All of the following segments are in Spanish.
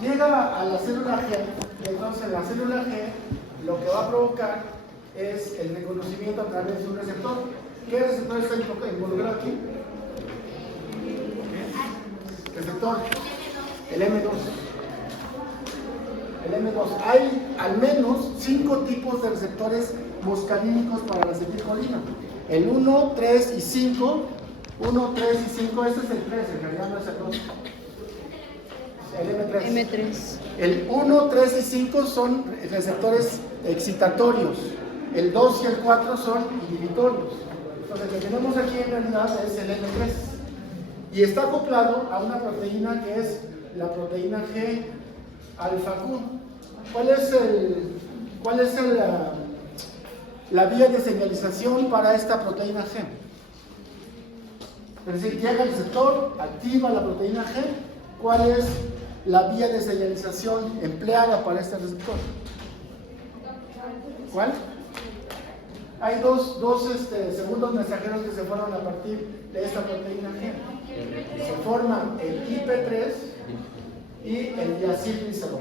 Llega a la célula G, y entonces la célula G lo que va a provocar es el reconocimiento a través de un receptor. ¿Qué receptor está involucrado aquí? Receptor, el M2. El M2. Hay al menos 5 tipos de receptores muscarínicos para la acetilcolina. El 1, 3 y 5. 1, 3 y 5, este es el 3, en realidad no es el 2. El M3. El 1, 3 y 5 son receptores excitatorios. El 2 y el 4 son inhibitorios. Entonces, lo que tenemos aquí en realidad es el M3. Y está acoplado a una proteína que es la proteína G alfa Q. ¿Cuál es la vía de señalización para esta proteína G? Es decir, llega el receptor, activa la proteína G. ¿Cuál es la vía de señalización empleada para este receptor? ¿Cuál? Hay dos segundos mensajeros que se forman a partir de esta proteína G. Se forman el IP3 y el diacilglicerol.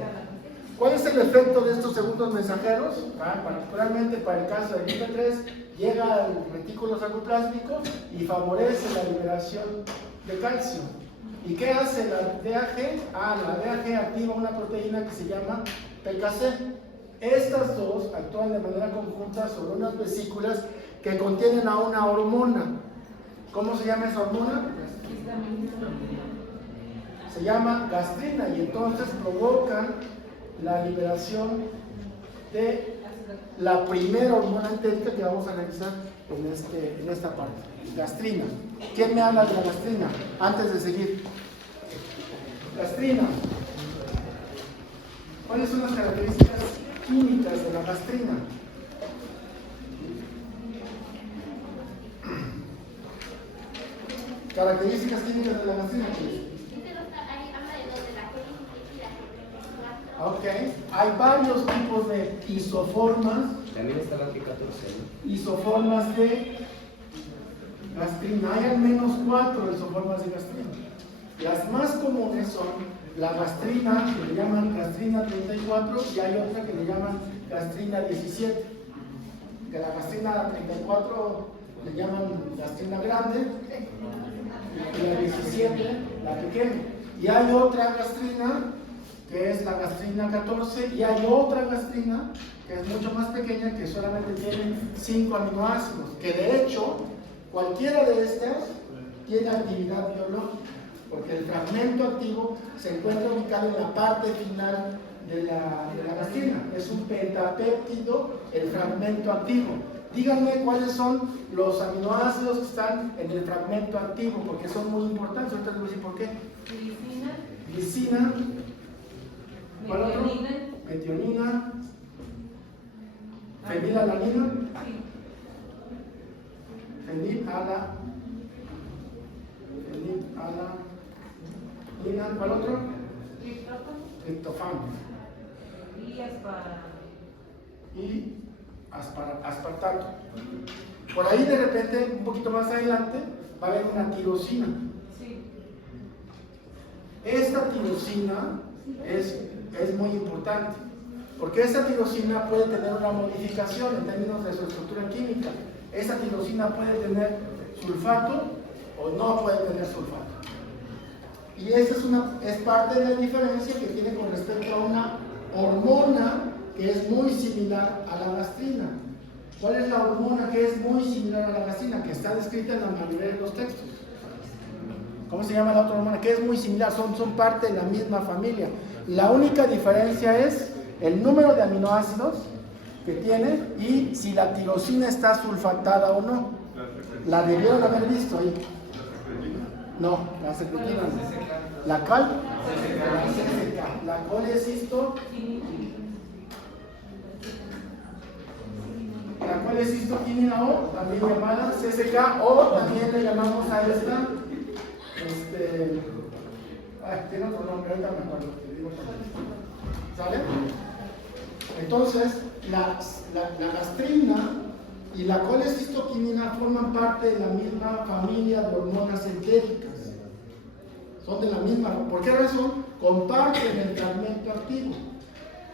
¿Cuál es el efecto de estos segundos mensajeros? Particularmente para el caso del IP3, llega al retículo sarcoplásmico y favorece la liberación de calcio. ¿Y qué hace la DAG? La DAG activa una proteína que se llama PKC. Estas dos actúan de manera conjunta sobre unas vesículas que contienen a una hormona. ¿Cómo se llama esa hormona? Se llama gastrina, y entonces provocan la liberación de la primera hormona entérica que vamos a analizar en esta parte, gastrina. ¿Quién me habla de la gastrina? Antes de seguir. Gastrina. ¿Cuáles son las características químicas de la gastrina? Características químicas de la gastrina. Ok, hay varios tipos de isoformas. También está la G14, ¿no? Isoformas de gastrina. Hay al menos 4 isoformas de gastrina. Las más comunes son la gastrina, que le llaman gastrina 34, y hay otra que le llaman gastrina 17. Que la gastrina 34 le llaman gastrina grande, y la 17 la pequeña. Y hay otra gastrina que es la gastrina 14, y hay otra gastrina que es mucho más pequeña, que solamente tiene 5 aminoácidos, que de hecho cualquiera de estas tiene actividad biológica, porque el fragmento activo se encuentra ubicado en la parte final de la gastrina. Es un pentapéptido el fragmento activo. Díganme cuáles son los aminoácidos que están en el fragmento activo, porque son muy importantes. Ahorita les voy a decir por qué. Glicina. ¿Cuál otro? Metionina. Fenilalanina. Fenilalanina. ¿Cuál otro? Triptofano. Y aspartato. Por ahí de repente, un poquito más adelante, va a haber una tirosina. Esta tirosina es muy importante, porque esta tirosina puede tener una modificación en términos de su estructura química. Esta tirosina puede tener sulfato o no puede tener sulfato. Y esta es parte de la diferencia que tiene con respecto a una hormona que es muy similar a la gastrina. ¿Cuál es la hormona que es muy similar a la gastrina? Que está descrita en la mayoría de los textos. ¿Cómo se llama la otra hormona? Que es muy similar, son parte de la misma familia. La única diferencia es el número de aminoácidos que tiene y si la tirosina está sulfatada o no. La debieron haber visto ahí. No, la secretina. La cal, la colecistoquinina O, también llamada CCK, o también le llamamos a esta tiene otro nombre, ahorita me acuerdo, te digo también. ¿Sale? Entonces, la gastrina y la colecistoquinina forman parte de la misma familia de hormonas entéricas. son de la misma. ¿Por qué razón? Comparten el fragmento activo.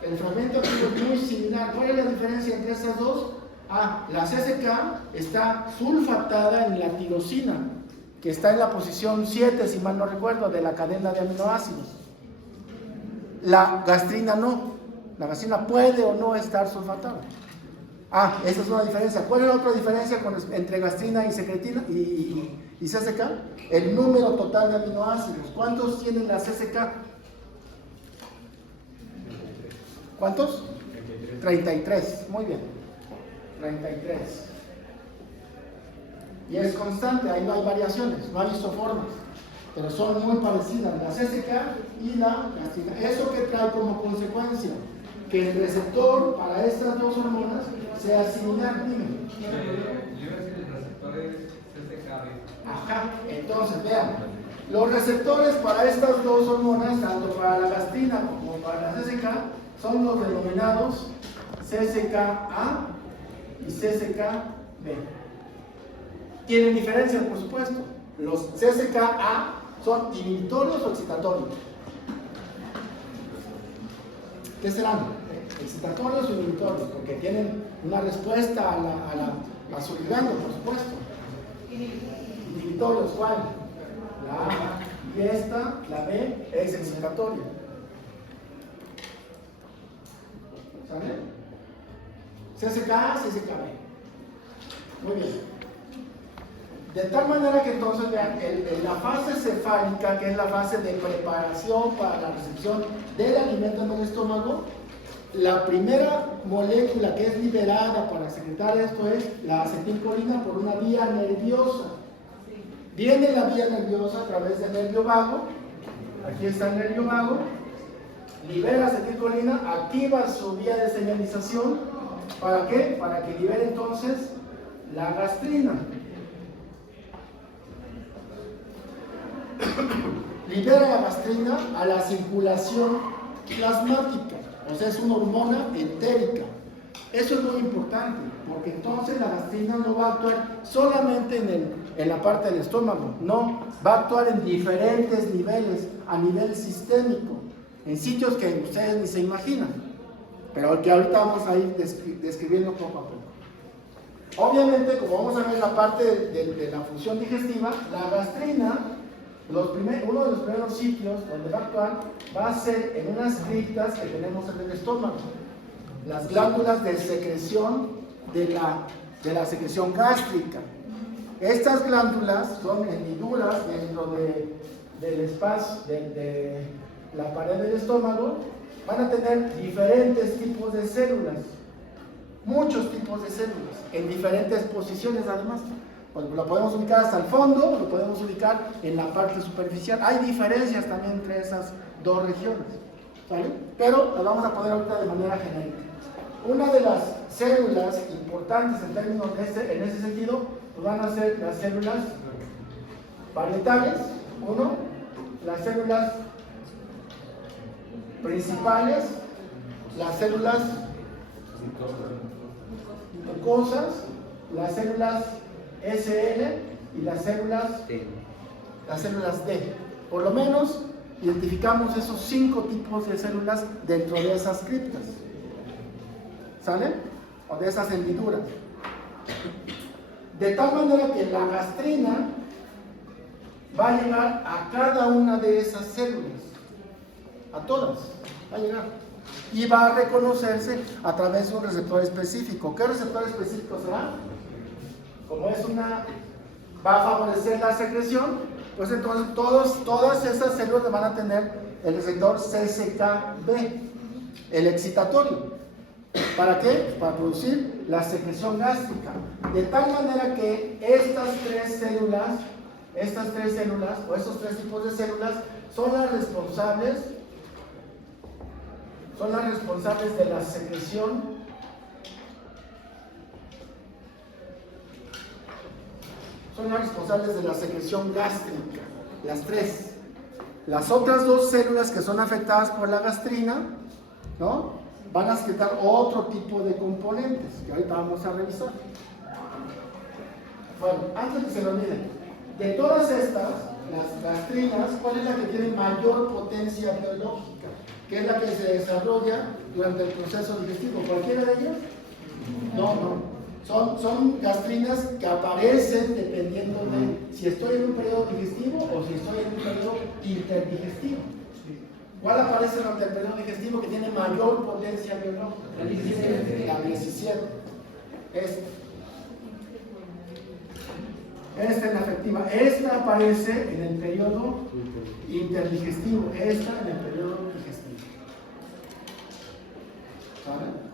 El fragmento activo es muy similar. ¿Cuál es la diferencia entre estas dos? La CCK está sulfatada en la tirosina, que está en la posición 7, si mal no recuerdo, de la cadena de aminoácidos. La gastrina no. La gastrina puede o no estar sulfatada. Esa es una diferencia. ¿Cuál es la otra diferencia entre gastrina y secretina y CCK? El número total de aminoácidos. ¿Cuántos tienen la CCK? ¿Cuántos? 33. Muy bien. 33. Y es constante, ahí no hay variaciones, no hay isoformas, pero son muy parecidas, la CCK y la gastrina. ¿Eso qué trae como consecuencia? Que el receptor para estas dos hormonas sea similar. Dime. Yo iba a decir, el receptor es CCK. Entonces vean, los receptores para estas dos hormonas, tanto para la gastrina como para la CCK, son los denominados CCKA y CCKB. Tienen diferencias, por supuesto. Los CCKA son inhibitorios o excitatorios. ¿Qué serán? Excitatorios o inhibitorios, porque tienen una respuesta a su ligando, por supuesto. Inhibitorios, ¿cuál? La A. Y esta, la B, es excitatoria. ¿Sale? CCKA, CCKB. Muy bien. De tal manera que entonces vean, la fase cefálica, que es la fase de preparación para la recepción del alimento en el estómago, la primera molécula que es liberada para secretar esto es la acetilcolina por una vía nerviosa. Viene la vía nerviosa a través del nervio vago, aquí está el nervio vago, libera acetilcolina, activa su vía de señalización. ¿Para qué? Para que libere entonces la gastrina. Libera la gastrina a la circulación plasmática, o sea, es una hormona entérica. Eso es muy importante, porque entonces la gastrina no va a actuar solamente en la parte del estómago, no, va a actuar en diferentes niveles, a nivel sistémico, en sitios que ustedes ni se imaginan, pero que ahorita vamos a ir describiendo poco a poco. Obviamente, como vamos a ver la parte de la función digestiva, la gastrina, uno de los primeros sitios donde va a actuar va a ser en unas criptas que tenemos en el estómago, las glándulas de secreción de la secreción gástrica. Estas glándulas son hendiduras dentro del espacio de la pared del estómago. Van a tener diferentes tipos de células, muchos tipos de células, en diferentes posiciones además. Lo podemos ubicar hasta el fondo, lo podemos ubicar en la parte superficial. Hay diferencias también entre esas dos regiones, ¿vale? Pero las vamos a poner ahorita de manera genérica. Una de las células importantes en términos en ese sentido, pues van a ser las células parietales, las células principales, las células mucosas, las células SL y las células D. Por lo menos identificamos esos 5 tipos de células dentro de esas criptas. ¿Sale? O de esas hendiduras. De tal manera que la gastrina va a llegar a cada una de esas células. A todas. Va a llegar. Y va a reconocerse a través de un receptor específico. ¿Qué receptor específico será? Como va a favorecer la secreción, pues entonces todas esas células van a tener el receptor CCKB, el excitatorio. ¿Para qué? Para producir la secreción gástrica. De tal manera que estas tres células, o estos tres tipos de células, son las responsables de la secreción gástrica, las tres. Las otras dos células que son afectadas por la gastrina, ¿no?, van a secretar otro tipo de componentes que ahorita vamos a revisar. Bueno, antes de que se lo olviden, de todas estas, las gastrinas, ¿cuál es la que tiene mayor potencia biológica? ¿Qué es la que se desarrolla durante el proceso digestivo? ¿Cualquiera de ellas? No. Son gastrinas que aparecen dependiendo de si estoy en un periodo digestivo o si estoy en un periodo interdigestivo. ¿Cuál aparece durante el periodo digestivo que tiene mayor potencia biológica? La 17. La 17. Esta es la afectiva. Esta aparece en el periodo interdigestivo. Esta en el periodo digestivo. ¿Saben?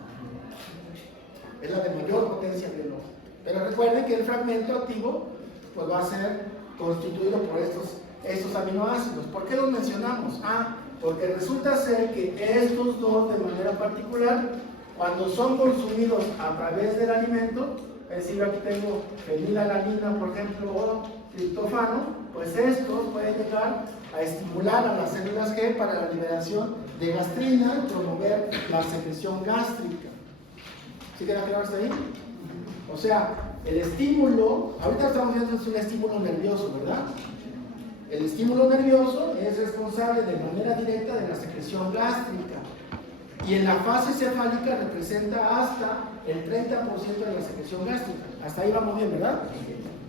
Es la de mayor potencia biológica. Pero recuerden que el fragmento activo pues va a ser constituido por estos aminoácidos. ¿Por qué los mencionamos? Porque resulta ser que estos dos de manera particular, cuando son consumidos a través del alimento, es decir, aquí tengo fenilalanina, por ejemplo, o triptófano, pues estos pueden llegar a estimular a las células G para la liberación de gastrina y promover la secreción gástrica. ¿Sí queda claro hasta ahí? O sea, el estímulo, ahorita estamos viendo es un estímulo nervioso, ¿verdad? El estímulo nervioso es responsable de manera directa de la secreción gástrica y en la fase cefálica representa hasta el 30% de la secreción gástrica. Hasta ahí vamos bien, ¿verdad?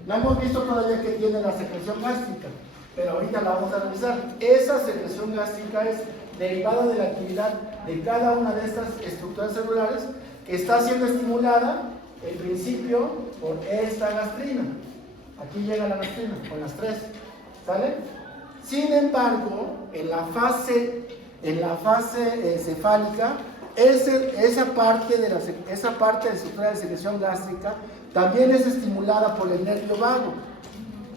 No hemos visto todavía qué tiene la secreción gástrica, pero ahorita la vamos a analizar. Esa secreción gástrica es derivada de la actividad de cada una de estas estructuras celulares que está siendo estimulada en principio por esta gastrina. Aquí llega la gastrina con las tres, ¿sale? Sin embargo, en la fase cefálica, esa parte de la estructura de secreción gástrica también es estimulada por el nervio vago.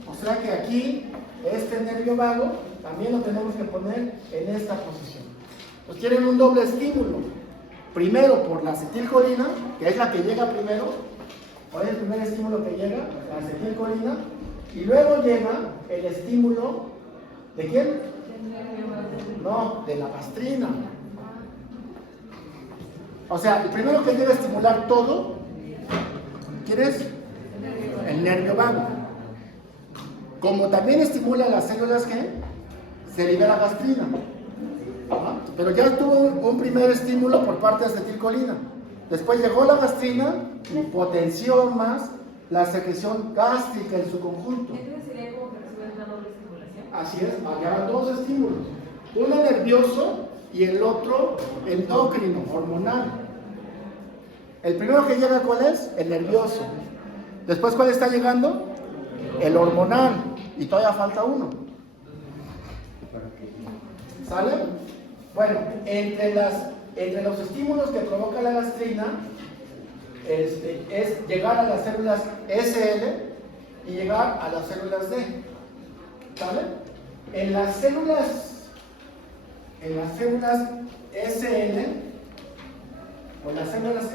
O sea que aquí, este nervio vago también lo tenemos que poner en esta posición. Pues tienen un doble estímulo. Primero por la acetilcolina, que es la que llega primero. ¿Cuál es el primer estímulo que llega? La acetilcolina. Y luego llega el estímulo, ¿de quién? No, de la gastrina. O sea, el primero que llega a estimular todo, ¿quién es? El nervio vago. Como también estimula las células G, se libera gastrina. Pero ya tuvo un primer estímulo por parte de acetilcolina. Después llegó la gastrina y potenció más la secreción gástrica en su conjunto. Entonces sería como que reciben una doble estimulación. Así es, había dos estímulos. Uno nervioso y el otro endocrino, hormonal. El primero que llega, ¿cuál es? El nervioso. Después, ¿cuál está llegando? El hormonal. Y todavía falta uno. ¿Sale? Bueno, entre los estímulos que provoca la gastrina es llegar a las células SL y llegar a las células D. ¿Sale? En las células SL o las células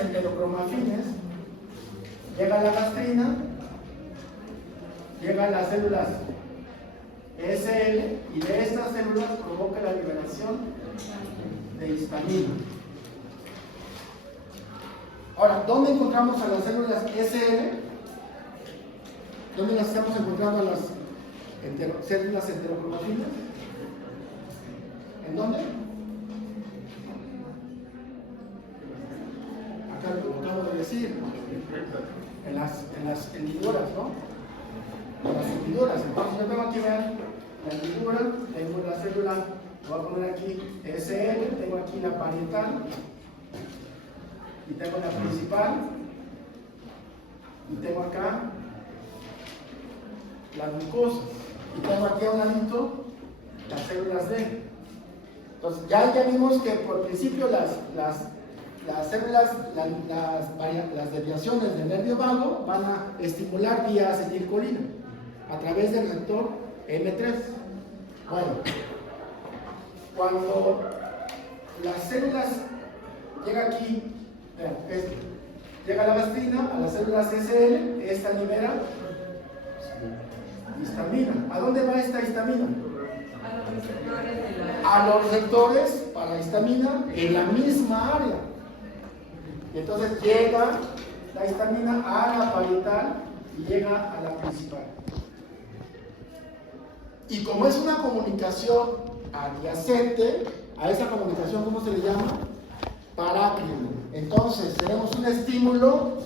enterocromafines, llega la gastrina, llega a las células SL y de estas células provoca la liberación de histamina. Ahora, ¿dónde encontramos a las células SL? ¿Dónde las estamos encontrando a las células enterocromafines? ¿En dónde? Acá lo acabo de decir, en las hendiduras, ¿no? En las hendiduras. Entonces yo tengo aquí, vean, la hendidura, tengo la célula, voy a poner aquí SL, tengo aquí la parietal, y tengo la principal, y tengo acá la glucosa, y tengo aquí a un ladito las células D. Entonces ya vimos que por principio las células, las desviaciones del nervio vago van a estimular vía acetilcolina a través del receptor M3. Bueno, cuando las células llega aquí, vean, llega la gastrina a las células SL, esta libera histamina. ¿A dónde va esta histamina? A los receptores para histamina en la misma área. Y entonces llega la histamina a la parietal y llega a la principal. Y como es una comunicación adyacente, a esa comunicación, ¿cómo se le llama? Parácrino. Entonces, tenemos un estímulo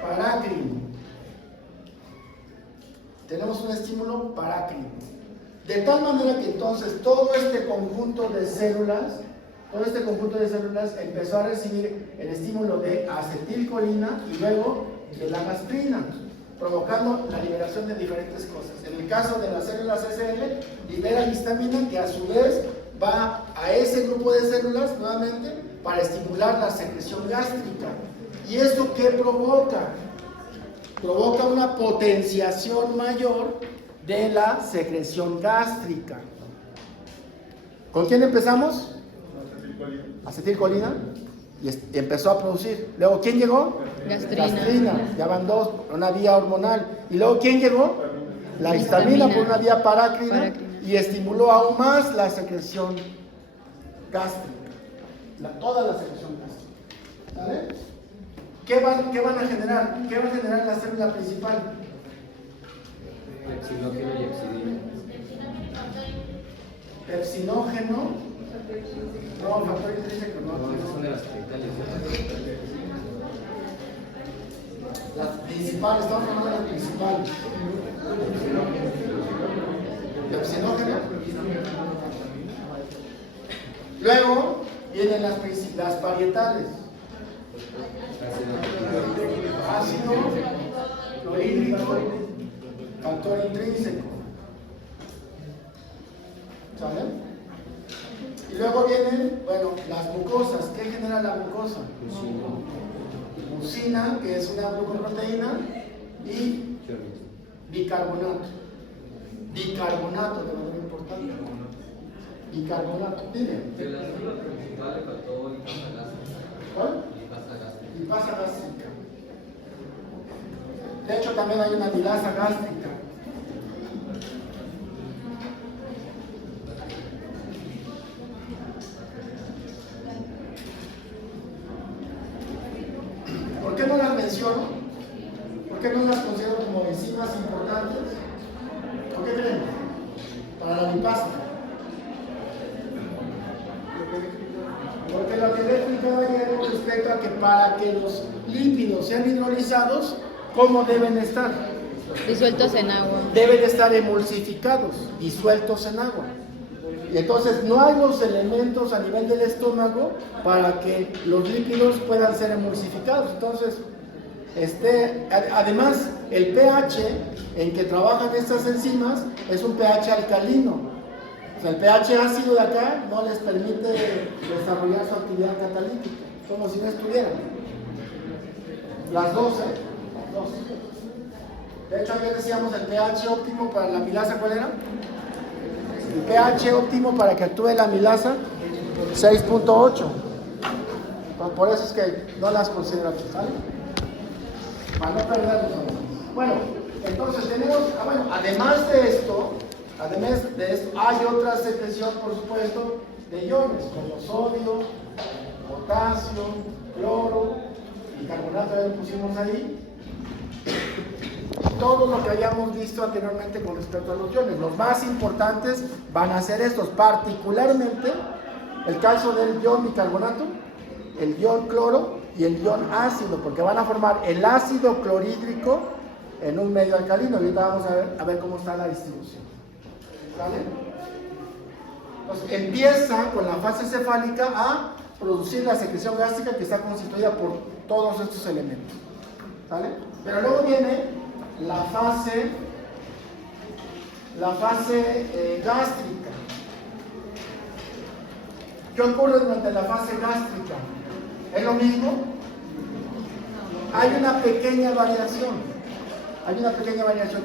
parácrino. Tenemos un estímulo parácrino. De tal manera que entonces todo este conjunto de células empezó a recibir el estímulo de acetilcolina y luego de la gastrina, provocando la liberación de diferentes cosas. En el caso de las células SL, libera histamina que a su vez va a ese grupo de células nuevamente para estimular la secreción gástrica. ¿Y esto qué provoca? Provoca una potenciación mayor de la secreción gástrica. ¿Con quién empezamos? Acetilcolina. Y empezó a producir. Luego, ¿quién llegó? Gastrina. Ya van dos, una vía hormonal. Y luego, ¿quién llegó? La histamina por una vía parácrina. Y estimuló aún más la secreción gástrica. Toda la secreción gástrica. ¿Vale? ¿Qué van a generar? ¿Qué va a generar la célula principal? Pepsinógeno y epsidina. Pepsinógeno. No, factor intrínseco no. No, esas son de las genitales. Las principales, estamos hablando de las principales. Pepsinógeno. Luego vienen las parietales. Ácido clorhídrico, factor intrínseco. ¿Sale? Y luego vienen, las mucosas. ¿Qué genera la mucosa? Mucina, que es una glucoproteína, y bicarbonato. Bicarbonato, de manera importante. Bicarbonato, dime. De la célula principal le faltó lipasa gástrica. ¿Cuál? Lipasa gástrica. De hecho, también hay una milasa gástrica. ¿Por qué no las menciono? ¿Por qué no las considero como enzimas importantes? ¿Por qué creen? Para la lipasa. Porque lo que le explicaba ayer con respecto a que para que los lípidos sean hidrolizados, ¿cómo deben estar? Disueltos en agua. Deben estar emulsificados, disueltos en agua. Y entonces no hay los elementos a nivel del estómago para que los lípidos puedan ser emulsificados. Entonces, además, el pH en que trabajan estas enzimas es un pH alcalino. O sea, el pH ácido de acá no les permite desarrollar su actividad catalítica, como si no estuvieran. Las dos, Las dos. De hecho, ayer decíamos el pH óptimo para la milasa, ¿cuál era? El pH óptimo para que actúe la milasa, 6.8. Por eso es que no las considero aquí, ¿sale? Para no perderlos. Bueno, entonces tenemos, además de esto, hay otra secreción, por supuesto, de iones, como sodio, potasio, cloro, bicarbonato, ya lo pusimos ahí. Todo lo que hayamos visto anteriormente con respecto a los iones. Los más importantes van a ser estos, particularmente el caso del ion bicarbonato, el ion cloro y el ion ácido, porque van a formar el ácido clorhídrico en un medio alcalino. Ahorita vamos a ver cómo está la distribución. ¿Vale? Entonces empieza con la fase cefálica a producir la secreción gástrica que está constituida por todos estos elementos. ¿Vale? Pero luego viene la fase gástrica. ¿Qué ocurre durante la fase gástrica? ¿Es lo mismo? Hay una pequeña variación.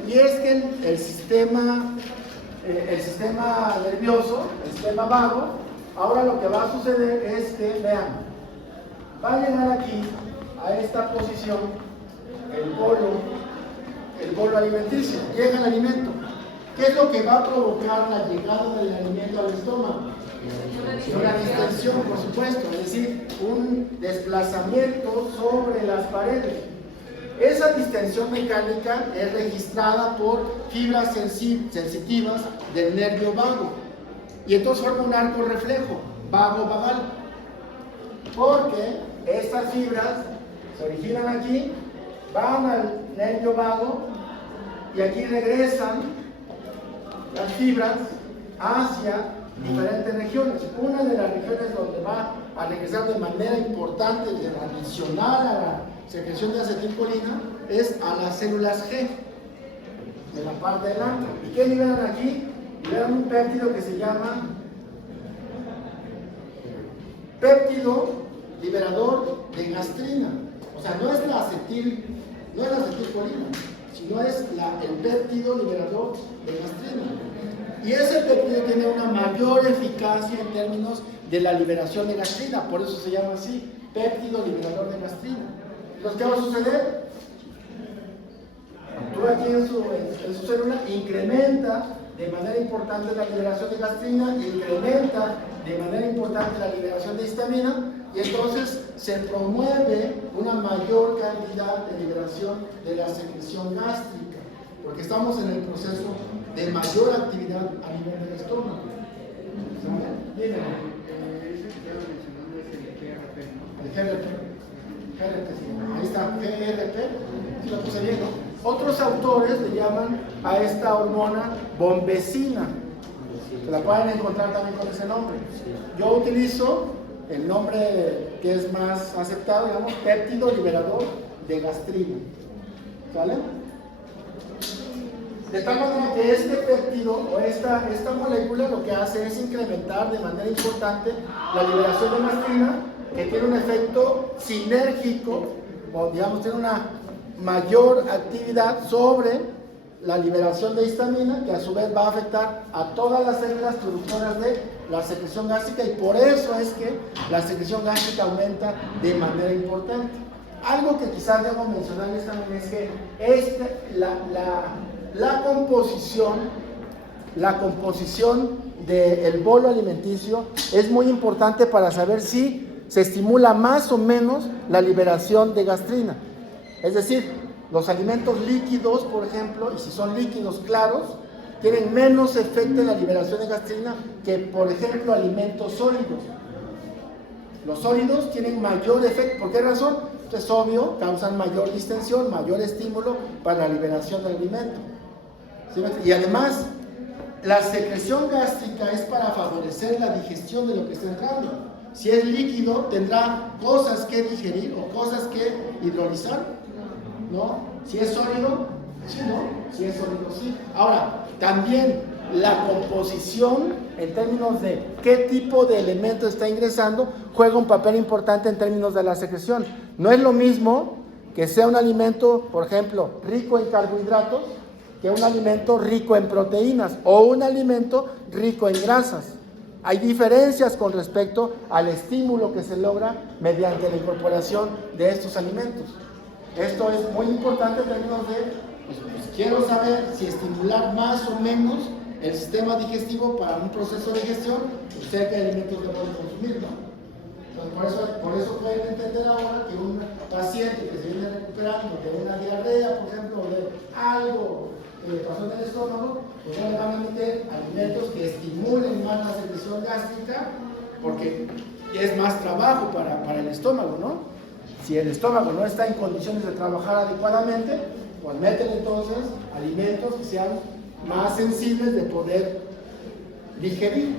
Y es que el sistema nervioso, el sistema vago, ahora lo que va a suceder es que, vean, va a llegar aquí, a esta posición, el bolo alimenticio, llega el alimento. ¿Qué es lo que va a provocar la llegada del alimento al estómago? Una distensión, por supuesto, es decir, un desplazamiento sobre las paredes. Esa distensión mecánica es registrada por fibras sensitivas del nervio vago y entonces forma un arco reflejo, vago-vagal, porque estas fibras se originan aquí, van al nervio vago y aquí regresan las fibras hacia diferentes regiones. Una de las regiones donde va a regresar de manera importante y adicional a la secreción de acetilcolina es a las células G de la parte delante. ¿Y qué liberan aquí? Liberan un péptido que se llama péptido liberador de gastrina. O sea, no es la acetilcolina, sino es el péptido liberador de gastrina. Y ese péptido tiene una mayor eficacia en términos de la liberación de gastrina, por eso se llama así, péptido liberador de gastrina. Entonces, ¿qué va a suceder? Actúa aquí en su célula, incrementa de manera importante la liberación de gastrina, incrementa de manera importante la liberación de histamina, y entonces se promueve una mayor cantidad de liberación de la secreción gástrica, porque estamos en el proceso de mayor actividad a nivel del estómago. ¿Saben? Dime. El GRP. Ahí está, GRP. ¿Sí lo puse bien, no? Otros autores le llaman a esta hormona bombecina. Se la pueden encontrar también con ese nombre. Yo utilizo el nombre que es más aceptado, digamos, péptido liberador de gastrina. ¿Sale? De tal manera que este péptido o esta molécula lo que hace es incrementar de manera importante la liberación de gastrina, que tiene un efecto sinérgico, o digamos tiene una mayor actividad sobre la liberación de histamina, que a su vez va a afectar a todas las células productoras de la secreción gástrica, y por eso es que la secreción gástrica aumenta de manera importante. Algo que quizás debo mencionarles también es que la composición del bolo alimenticio es muy importante para saber si se estimula más o menos la liberación de gastrina. Es decir, los alimentos líquidos, por ejemplo, y si son líquidos claros, tienen menos efecto en la liberación de gastrina que, por ejemplo, alimentos sólidos. Los sólidos tienen mayor efecto. ¿Por qué razón? Es obvio, causan mayor distensión, mayor estímulo para la liberación del alimento. ¿Sí? Y además, la secreción gástrica es para favorecer la digestión de lo que está entrando. Si es líquido, tendrá cosas que digerir o cosas que hidrolizar, ¿no? Si es sólido, sí, ¿no? Si es sólido, sí. Ahora, también la composición en términos de qué tipo de elemento está ingresando juega un papel importante en términos de la secreción. No es lo mismo que sea un alimento, por ejemplo, rico en carbohidratos, que un alimento rico en proteínas o un alimento rico en grasas. Hay diferencias con respecto al estímulo que se logra mediante la incorporación de estos alimentos. Esto es muy importante en términos de, pues quiero saber si estimular más o menos el sistema digestivo para un proceso de digestión, pues sé qué alimentos debo de consumir, ¿no? Entonces, por eso pueden entender ahora que un paciente que se viene recuperando de una diarrea, por ejemplo, o de algo que le pasó en el estómago, pues no le van a meter alimentos que estimulen más la secreción gástrica, porque es más trabajo para el estómago, ¿no? Si el estómago no está en condiciones de trabajar adecuadamente, pues meten entonces alimentos que sean más sensibles de poder digerir,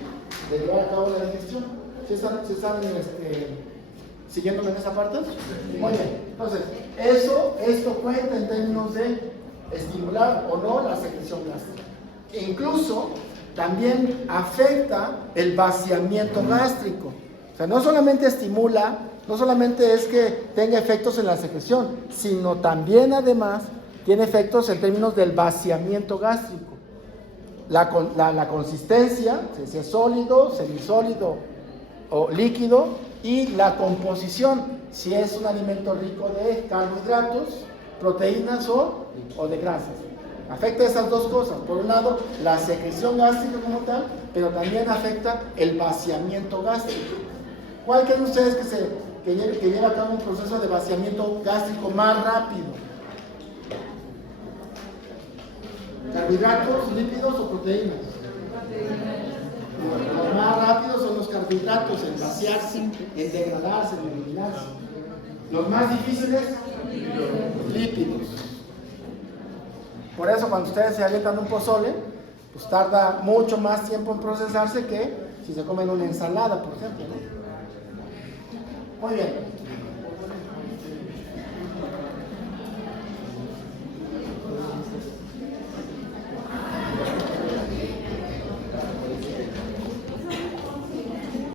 de llevar a cabo la digestión. ¿Sí están siguiéndome en esa parte? Muy bien. Entonces, esto cuenta en términos de estimular o no la secreción gástrica. E incluso también afecta el vaciamiento gástrico. O sea, no solamente estimula, no solamente es que tenga efectos en la secreción, sino también además tiene efectos en términos del vaciamiento gástrico. La consistencia, si es sólido, semisólido o líquido, y la composición, si es un alimento rico de carbohidratos, proteínas o de grasas. Afecta esas dos cosas. Por un lado, la secreción gástrica como tal, pero también afecta el vaciamiento gástrico. ¿Cuál creen ustedes que lleva a cabo un proceso de vaciamiento gástrico más rápido? ¿Carbohidratos, lípidos o proteínas? Los más rápidos son los carbohidratos, en vaciarse, en degradarse, en eliminarse. Los más difíciles, lípidos. Por eso cuando ustedes se avientan un pozole, pues tarda mucho más tiempo en procesarse que si se comen una ensalada, por ejemplo, ¿no? Muy bien.